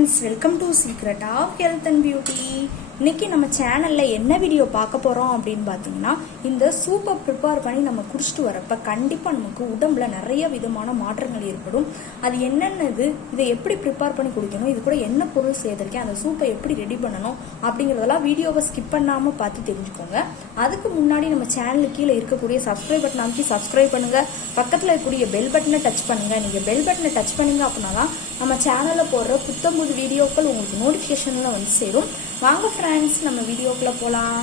friends, welcome to Secret of Health and Beauty. இன்னைக்கு நம்ம சேனல்ல என்ன வீடியோ பார்க்க போறோம் அப்படின்னு பாத்தீங்கன்னா, இந்த சூப்பை ப்ரிப்பேர் பண்ணி நம்ம குடிச்சிட்டு வரப்ப கண்டிப்பா நமக்கு உடம்புல நிறைய விதமான மாற்றங்கள் ஏற்படும். அது என்னென்னது, இதை எப்படி ப்ரிப்பேர் பண்ணி குடிக்கணும், இது கூட என்ன பொருள் சேர்த்திருக்கேன், அந்த சூப்பை எப்படி ரெடி பண்ணணும் அப்படிங்கறதெல்லாம் வீடியோவை ஸ்கிப் பண்ணாம பார்த்து தெரிஞ்சுக்கோங்க. அதுக்கு முன்னாடி நம்ம சேனலுக்கு கீழே இருக்கக்கூடிய சப்ஸ்கிரைப் பட்டன் அமைக்கி சப்ஸ்கிரைப் பண்ணுங்க. பக்கத்துல இருக்கக்கூடிய பெல் பட்டனை டச் பண்ணுங்க. நீங்க பெல் பட்டனை டச் பண்ணுங்க அப்படின்னா நம்ம சேனல்ல போடுற புத்தம்புது வீடியோக்கள் உங்களுக்கு நோட்டிபிகேஷன்ல வந்து சேரும். வாங்க ஃப்ரெண்ட்ஸ், நம்ம வீடியோக்குள்ள போகலாம்.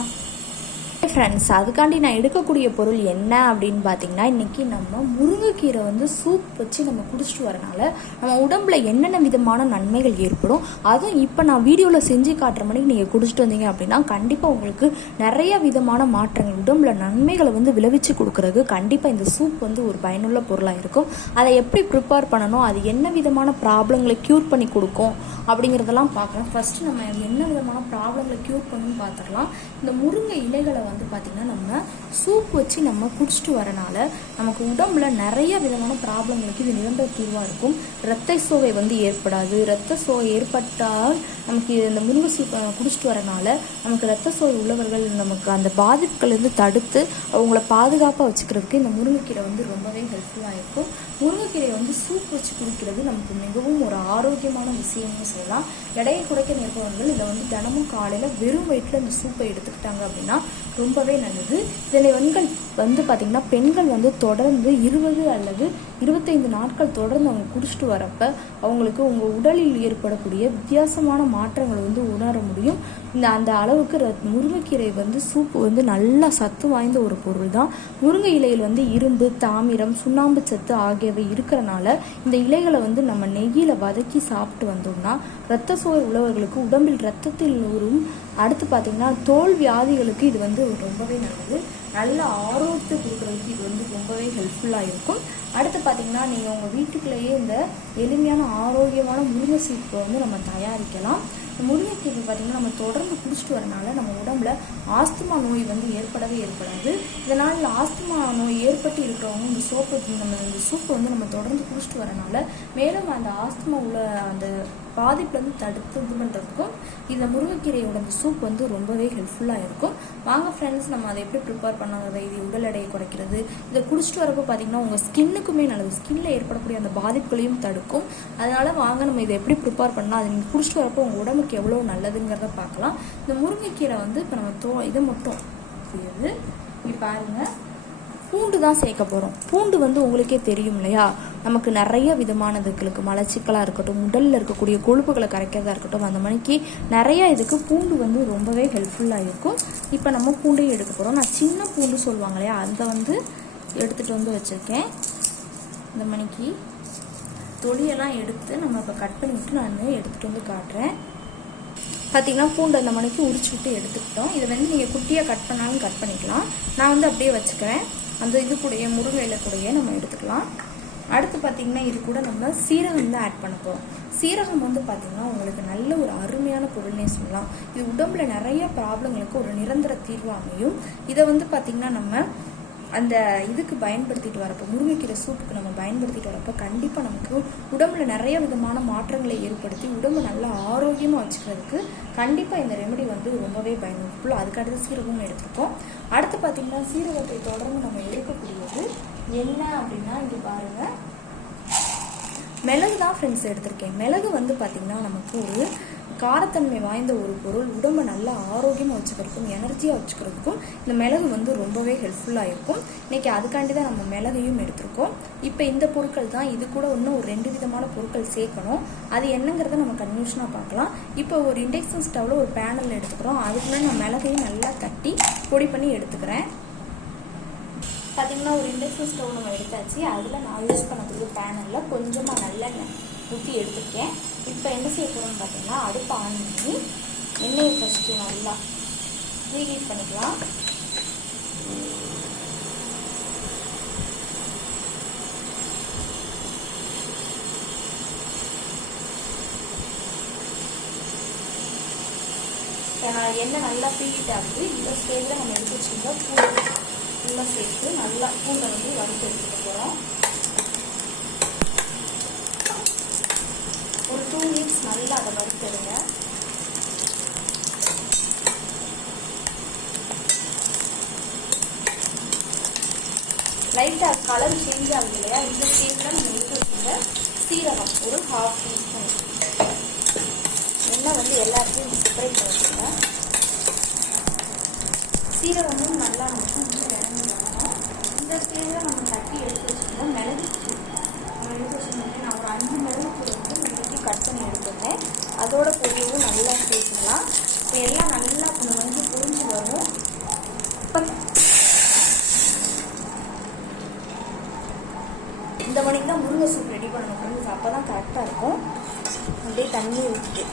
ஃப்ரெண்ட்ஸ், அதுக்காண்டி நான் எடுக்கக்கூடிய பொருள் என்ன அப்படின்னு பார்த்தீங்கன்னா, இன்னைக்கு நம்ம முருங்கைக்கீரை வந்து சூப் வச்சு நம்ம குடிச்சிட்டு வரனால நம்ம உடம்புல என்னென்ன விதமான நன்மைகள் ஏற்படும், அதுவும் இப்போ நான் வீடியோவில் செஞ்சு காட்டுற மணிக்கு நீங்கள் குடிச்சிட்டு வந்தீங்க அப்படின்னா கண்டிப்பாக உங்களுக்கு நிறைய விதமான மாற்றங்கள், உடம்புல நன்மைகளை வந்து விளைவிச்சு கொடுக்கறதுக்கு கண்டிப்பாக இந்த சூப் வந்து ஒரு பயனுள்ள பொருளாக இருக்கும். அதை எப்படி ப்ரிப்பேர் பண்ணணும், அது என்ன விதமான ப்ராப்ளங்களை க்யூர் பண்ணி கொடுக்கும் அப்படிங்கிறதெல்லாம் பார்க்கலாம். ஃபர்ஸ்ட் நம்ம என்ன விதமான ப்ராப்ளங்களை க்யூர் பண்ணணும்னு பார்த்துடலாம். இந்த முருங்கை இலைகளை வந்து பார்த்தீங்கன்னா நம்ம சூப் வச்சு நம்ம குடிச்சிட்டு வரனால நமக்கு உடம்புல நிறைய விதமான ப்ராப்ளங்களுக்கு இது நிரந்தர தீர்வாக இருக்கும். இரத்த சோகை வந்து ஏற்படாது. இரத்த சோகை ஏற்பட்டால் நமக்கு இந்த முருங்கை சூப் குடிச்சிட்டு வரனால நமக்கு இரத்த சோகை உள்ளவர்கள் நமக்கு அந்த பாதிப்புகள்லேருந்து தடுத்து அவங்கள பாதுகாப்பாக வச்சுக்கிறதுக்கு இந்த முருங்கைக்கீரை வந்து ரொம்பவே ஹெல்ப்ஃபுல்லாக இருக்கும். முருங்கைக்கீரை வந்து சூப் வச்சு குடிக்கிறது நமக்கு மிகவும் ஒரு ஆரோக்கியமான விஷயம்னு சொல்லலாம். எடையை குறைக்க நிற்பவர்கள் இதை வந்து தினமும் காலையில் வெறும் வயிற்றில் இந்த சூப்பை எடுத்துக்கிட்டாங்க அப்படின்னா ரொம்பவே நல்லது. இதனை வந்து பார்த்தீங்கன்னா பெண்கள் வந்து தொடர்ந்து 20 அல்லது 25 நாட்கள் தொடர்ந்து அவங்க குடிச்சிட்டு வரப்ப அவங்களுக்கு உங்கள் உடலில் ஏற்படக்கூடிய வித்தியாசமான மாற்றங்களை வந்து உணர முடியும். அந்த அளவுக்கு முருங்கைக்கீரை வந்து சூப்பு வந்து நல்லா சத்து வாய்ந்த ஒரு பொருள் தான். முருங்கை இலையில் வந்து இரும்பு, தாமிரம், சுண்ணாம்பு சத்து ஆகியவை இருக்கிறனால இந்த இலைகளை வந்து நம்ம நெய்யில் வதக்கி சாப்பிட்டு வந்தோம்னா இரத்த சோகை உள்ளவர்களுக்கு உடம்பில் இரத்தத்தில் ஊறும். அடுத்து பார்த்தீங்கன்னா தோல் வியாதிகளுக்கு இது வந்து ரொம்பவே நல்லது. நல்ல ஆரோக்கியத்தை கொடுக்குறதுக்கு இது வந்து ரொம்பவே ஹெல்ப்ஃபுல்லாக இருக்கும். அடுத்து பார்த்தீங்கன்னா நீங்கள் உங்கள் வீட்டுக்குள்ளேயே இந்த எளிமையான ஆரோக்கியமான முருங்கை சூப்பை வந்து நம்ம தயாரிக்கலாம். முருங்கைக்கீரை பார்த்தீங்கன்னா நம்ம தொடர்ந்து குடிச்சிட்டு வரனால நம்ம உடம்புல ஆஸ்துமா நோய் வந்து ஏற்படாது. இதனால் ஆஸ்துமா நோய் ஏற்பட்டு இருக்கிறவங்க இந்த சூப்பை வந்து நம்ம தொடர்ந்து குடிச்சிட்டு வரனால மேலும் அந்த ஆஸ்துமா உள்ள அந்த பாதிப்புலேருந்து தடுத்து இது பண்ணுறதுக்கும் இந்த முருங்கைக்கீரையோட அந்த சூப் வந்து ரொம்பவே ஹெல்ப்ஃபுல்லாக இருக்கும். வாங்க ஃப்ரெண்ட்ஸ், நம்ம அதை எப்படி ப்ரிப்பேர் பண்ணாத, இது உடல் எடையை குறைக்கிறது. இதை குடிச்சிட்டு வரப்போ பார்த்தீங்கன்னா உங்கள் ஸ்கின்னுக்குமே நல்லது. ஸ்கின்ல ஏற்படக்கூடிய அந்த பாதிப்புகளையும் தடுக்கும். அதனால வாங்க நம்ம இதை எப்படி ப்ரிப்பேர் பண்ணலாம், அதை நீங்கள் குடிச்சிட்டு வரப்போ உங்கள் உடம்புக்கு எவ்வளோ நல்லதுங்கிறத பார்க்கலாம். இந்த முருங்கைக்கீரை வந்து இப்போ நம்ம இதை மட்டும் செய்யுது. இப்படி பாருங்க, பூண்டு தான் சேர்க்க போகிறோம். பூண்டு வந்து உங்களுக்கே தெரியும் இல்லையா, நமக்கு நிறைய விதமானதுகளுக்கு மலச்சிக்கலாக இருக்கட்டும், உடலில் இருக்கக்கூடிய கொழுப்புகளை கரைக்கிறதா இருக்கட்டும், அந்த மணிக்கு நிறைய இதுக்கு பூண்டு வந்து ரொம்பவே ஹெல்ப்ஃபுல்லாக இருக்கும். இப்போ நம்ம பூண்டையும் எடுக்க போகிறோம். நான் சின்ன பூண்டு சொல்லுவாங்க இல்லையா, அதை வந்து எடுத்துகிட்டு வந்து வச்சுருக்கேன். இந்த மணிக்கு தொலியெல்லாம் எடுத்து நம்ம இப்போ கட் பண்ணிவிட்டு நான் எடுத்துகிட்டு வந்து காட்டுறேன். பார்த்தீங்கன்னா பூண்டு அந்த மணிக்கு உரிச்சு விட்டு எடுத்துக்கிட்டோம். இதை வந்து நீங்கள் குட்டியாக கட் பண்ணாலும் கட் பண்ணிக்கலாம். நான் வந்து அப்படியே வச்சுக்கிறேன். அந்த இது கூடயே முருங்கை இலை கூடயே நம்ம எடுத்துக்கலாம். அடுத்து பார்த்தீங்கன்னா இது கூட நம்ம சீரகம் தான் ஆட் பண்ண போகிறோம். சீரகம் வந்து பார்த்தீங்கன்னா உங்களுக்கு நல்ல ஒரு அருமையான பொருள்னே சொல்லலாம். இது உடம்புல நிறைய ப்ராப்ளங்களுக்கு ஒரு நிரந்தர தீர்வு அமையும். இதை வந்து பார்த்தீங்கன்னா நம்ம அந்த இதுக்கு பயன்படுத்திட்டு வரப்போ, முருங்கைக்கீரை சூப்புக்கு நம்ம பயன்படுத்திட்டு வரப்போ கண்டிப்பாக நமக்கு உடம்புல நிறைய விதமான மாற்றங்களை ஏற்படுத்தி உடம்பு நல்லா ஆரோக்கியமாக வச்சுக்கிறதுக்கு கண்டிப்பாக இந்த ரெமெடி வந்து ரொம்பவே பயனுள்ள. அதுக்கடுத்து சீரகமும் எடுத்துருக்கோம். அடுத்து பார்த்தீங்கன்னா சீரகத்தை தொடர்ந்து நம்ம எடுக்கக்கூடியது என்ன அப்படின்னா, இங்கே பாருங்கள், மிளகு தான் ஃப்ரெண்ட்ஸ் எடுத்திருக்கேன். மிளகு வந்து பார்த்தீங்கன்னா நமக்கு ஒரு காரத்தன்மை வாய்ந்த ஒரு பொருள். உடம்பை நல்லா ஆரோக்கியமாக வச்சுக்கிறதுக்கும் எனர்ஜியாக வச்சுக்கிறதுக்கும் இந்த மிளகு வந்து ரொம்பவே ஹெல்ப்ஃபுல்லாக இருக்கும். இன்றைக்கி அதுக்காண்டி தான் நம்ம மிளகையும் எடுத்திருக்கோம். இப்போ இந்த பொருட்கள் தான், இது கூட இன்னும் ஒரு 2 விதமான பொருட்கள் சேர்க்கணும். அது என்னங்கிறத நம்ம கன்ஃபியூஷனாக பார்க்கலாம். இப்போ ஒரு இண்டக்ஷன் ஸ்டவ்வில் ஒரு பேனல் எடுத்துக்கிறோம். அதுக்குள்ளே நான் மிளகையும் நல்லா தட்டி பொடி பண்ணி எடுத்துக்கிறேன். பார்த்தீங்கன்னா ஒரு இண்டக்ஷன் ஸ்டவ் நம்ம எடுத்தாச்சு. அதில் நான் யூஸ் பண்ணக்கூடிய பேனலில் கொஞ்சமாக நல்லெண்ணெய் ஊற்றி எடுத்துருக்கேன். இப்போ என்ன செய்ய போகிறோம்னு பார்த்தீங்கன்னா, அடுப்பை ஆன் பண்ணி எண்ணெயை ஃபஸ்ட்டு நல்லா ரீஹீட் பண்ணிக்கலாம். எண்ணெய் நல்லா ப்ரீஹீட் ஆகுது. இந்த ஸ்டேஜில் நம்ம எடுத்து வச்சுருந்தா பூண்டு ஃபுல்லாக சேர்த்து நல்லா பூண்டை வந்து வறுத்து எடுத்துக்க போகிறோம். ஒரு 2 மினிட்ஸ் நல்லா அதை வறுத்து கலர் சேஞ்ச் ஆகுது இல்லையா, இந்த ஸ்டேஜில் நம்ம எடுத்து வச்சுருந்த சீரகம் ஒரு 1/2 டீஸ்பூன். எண்ணெய் வந்து எல்லாத்தையும் செப்பரேட் பண்ணிக்கோங்க. சீரகமும் நல்லா நமக்கு இன்னும் இறங்கி வரணும். இந்த ஸ்டேஜில் நம்ம தட்டி எடுத்து வச்சுருந்தோம் மிளகு தூள். நம்ம எடுத்து வச்சுருந்தோம். நான் ஒரு 5 மிளகு தூள் வந்து மிளகு கட் பண்ணி எடுத்துருந்தேன். அதோட பொரியலும் நல்லா சேர்த்துக்கலாம். இப்போ எல்லாம் நல்லா கொஞ்சம் வந்து பொரிஞ்சு வரும். இந்த மணிக்கு தான் முருங்கை சூப் ரெடி பண்ணணும் ஃப்ரெண்ட்ஸ். அப்போ தான் கரெக்டாக இருக்கும். அப்படியே தண்ணியை ஊற்றிட்டு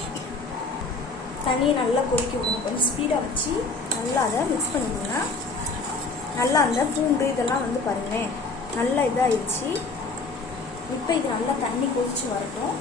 தண்ணியை நல்லா கொதிக்க விடணும். கொஞ்சம் ஸ்பீடாக வச்சு நல்லா அதை மிக்ஸ் பண்ணிவிடுங்க. நல்லா அந்த பூண்டு இதெல்லாம் வந்து பாருங்களேன் நல்லா இதாகிடுச்சு. இப்போ இது நல்லா தண்ணி கொதிச்சு வரட்டும்.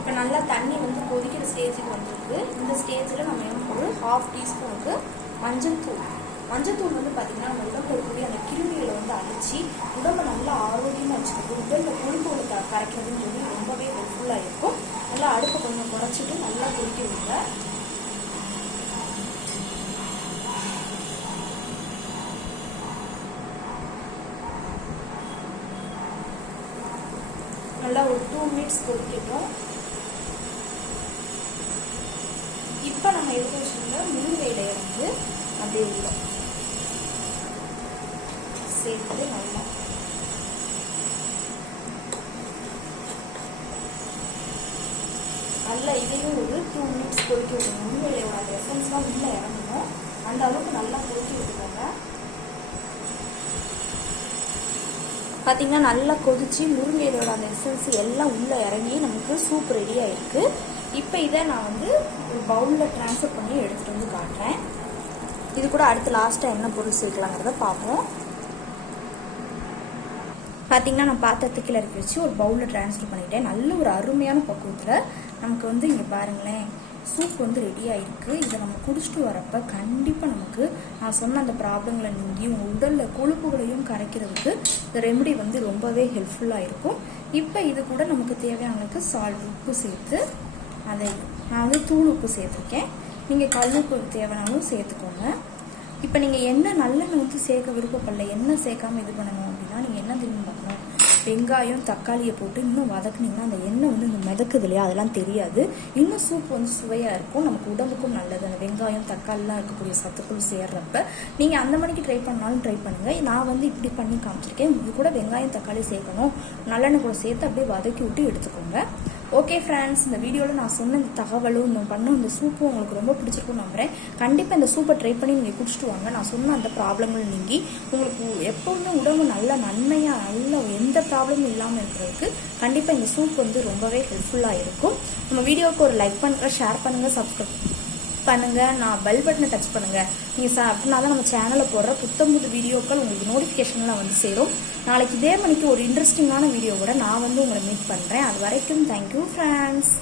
இப்போ நல்லா தண்ணி வந்து கொதிக்கிற ஸ்டேஜுக்கு வந்துருக்கு. இந்த ஸ்டேஜில் நம்ம ஒரு 1/2 டீஸ்பூனுக்கு மஞ்சத்தூள் வந்து பார்த்திங்கன்னா நம்ம உடம்பு இருக்கக்கூடிய அந்த கிருமிகளை வந்து அழிச்சு உடம்பை நல்லா ஆரோக்கியமாக வச்சுக்கிறது, உடலில் கொழுப்புகளை கரைக்கிறதுன்னு சொல்லி ரொம்பவே ஹெல்ப்ஃபுல்லாக இருக்கும். நல்லா அடுப்பை கொஞ்சம் குறைச்சிட்டு நல்லா கொதிக்க விடுங்க. நல்லா ஒரு 2 மினிட்ஸ் கொதிக்கட்டும். இப்போ நம்ம எடுத்து வச்சுருந்த முருங்கை இலையை வந்து அப்படியே உள்ள சேர்த்து நல்லா இதையும் ஒரு 2 மினிட்ஸ் கொதிக்க விடணும். முருங்கை இலையோட அந்த எசன்ஸ்லாம் உள்ளே இறங்கணும். அந்த அளவுக்கு நல்லா கொதிக்க விட்டுக்கோங்க. பார்த்திங்கன்னா நல்லா கொதிச்சு முருங்கை இலையோட அந்த எசன்ஸ் எல்லாம் உள்ளே இறங்கி நமக்கு சூப் ரெடி ஆகிருக்கு. இப்போ இதை நான் வந்து ஒரு பவுலில் ட்ரான்ஸ்ஃபர் பண்ணி எடுத்துகிட்டு வந்து காட்டுறேன். இது கூட அடுத்து லாஸ்ட்டாக என்ன பொருள் சேர்க்கலாங்கிறத பார்ப்போம். பார்த்திங்கன்னா நான் பாத்திரத்துக்கு இறக்கி வச்சு ஒரு பவுலில் ட்ரான்ஸ்ஃபர் பண்ணிட்டேன். நல்ல ஒரு அருமையான பக்குவத்தில் நமக்கு வந்து இங்கே பாருங்களேன் சூப் வந்து ரெடி ஆகிருக்கு. இதை நம்ம குடிச்சிட்டு வரப்போ கண்டிப்பாக நமக்கு நான் சொன்ன அந்த ப்ராப்ளங்களை நீங்கி உங்கள் உடலில் கொழுப்புகளையும் கரைக்கிறதுக்கு இந்த ரெமெடி வந்து ரொம்பவே ஹெல்ப்ஃபுல்லாக இருக்கும். இப்போ இது கூட நமக்கு தேவையானதுக்கு சால்ட் உப்பு சேர்த்து அதை நான் வந்து தூள் உப்பு சேர்த்துருக்கேன். நீங்கள் கல் உப்பு தேவையானாலும் சேர்த்துக்கோங்க. இப்போ நீங்கள் நல்லெண்ணெய் வந்து சேர்க்க விருப்பப்படல, எண்ணெய் சேர்க்காமல் இது பண்ணணும் அப்படின்னா நீங்கள் என்ன திரும்பி பார்க்கணும், வெங்காயம் தக்காளியை போட்டு இன்னும் வதக்குனீங்கன்னா அந்த எண்ணெய் வந்து இந்த மிதக்குது இல்லையா அதெல்லாம் தெரியாது. இன்னும் சூப் வந்து சுவையாக இருக்கும், நமக்கு உடம்புக்கும் நல்லது. அந்த வெங்காயம் தக்காளிலாம் இருக்கக்கூடிய சத்துக்கள் சேர்றப்ப நீங்கள் அந்த மணிக்கு ட்ரை பண்ணாலும் ட்ரை பண்ணுங்கள். நான் வந்து இப்படி பண்ணி காமிச்சிருக்கேன். இது கூட வெங்காயம் தக்காளி சேர்க்கணும், நல்லெண்ணெய் கூட சேர்த்து அப்படியே வதக்கி விட்டு எடுத்துக்கோங்க. ஓகே ஃப்ரெண்ட்ஸ், இந்த வீடியோவில் நான் சொன்ன இந்த தகவலும் இந்த பண்ண இந்த சூப்பும் உங்களுக்கு ரொம்ப பிடிச்சிருக்குன்னு நம்புகிறேன். கண்டிப்பாக இந்த சூப்பை ட்ரை பண்ணி நீங்கள் குடிச்சிட்டு வாங்க. நான் சொன்ன அந்த ப்ராப்ளங்கள் நீங்கி உங்களுக்கு எப்போவுமே உடம்பு நல்ல நன்மையாக நல்ல எந்த ப்ராப்ளமும் இல்லாமல் இருக்கிறதுக்கு கண்டிப்பாக இந்த சூப் வந்து ரொம்பவே ஹெல்ப்ஃபுல்லாக இருக்கும். நம்ம வீடியோவுக்கு ஒரு லைக் பண்ணுங்கள், ஷேர் பண்ணுங்கள், சப்ஸ்கிரைப் பண்ணுங்கள், நான் பெல் பட்டனை டச் பண்ணுங்கள். நீங்கள் அப்படின்னா தான் நம்ம சேனலில் போடுற புத்தம்புது வீடியோக்கள் உங்களுக்கு நோட்டிஃபிகேஷன்லாம் வந்து சேரும். நாளைக்கு இதே மணிக்கு ஒரு இன்ட்ரெஸ்டிங்கான வீடியோவோட நான் வந்து உங்களை மீட் பண்ணுறேன். அது வரைக்கும் தேங்க்யூ ஃப்ரெண்ட்ஸ்.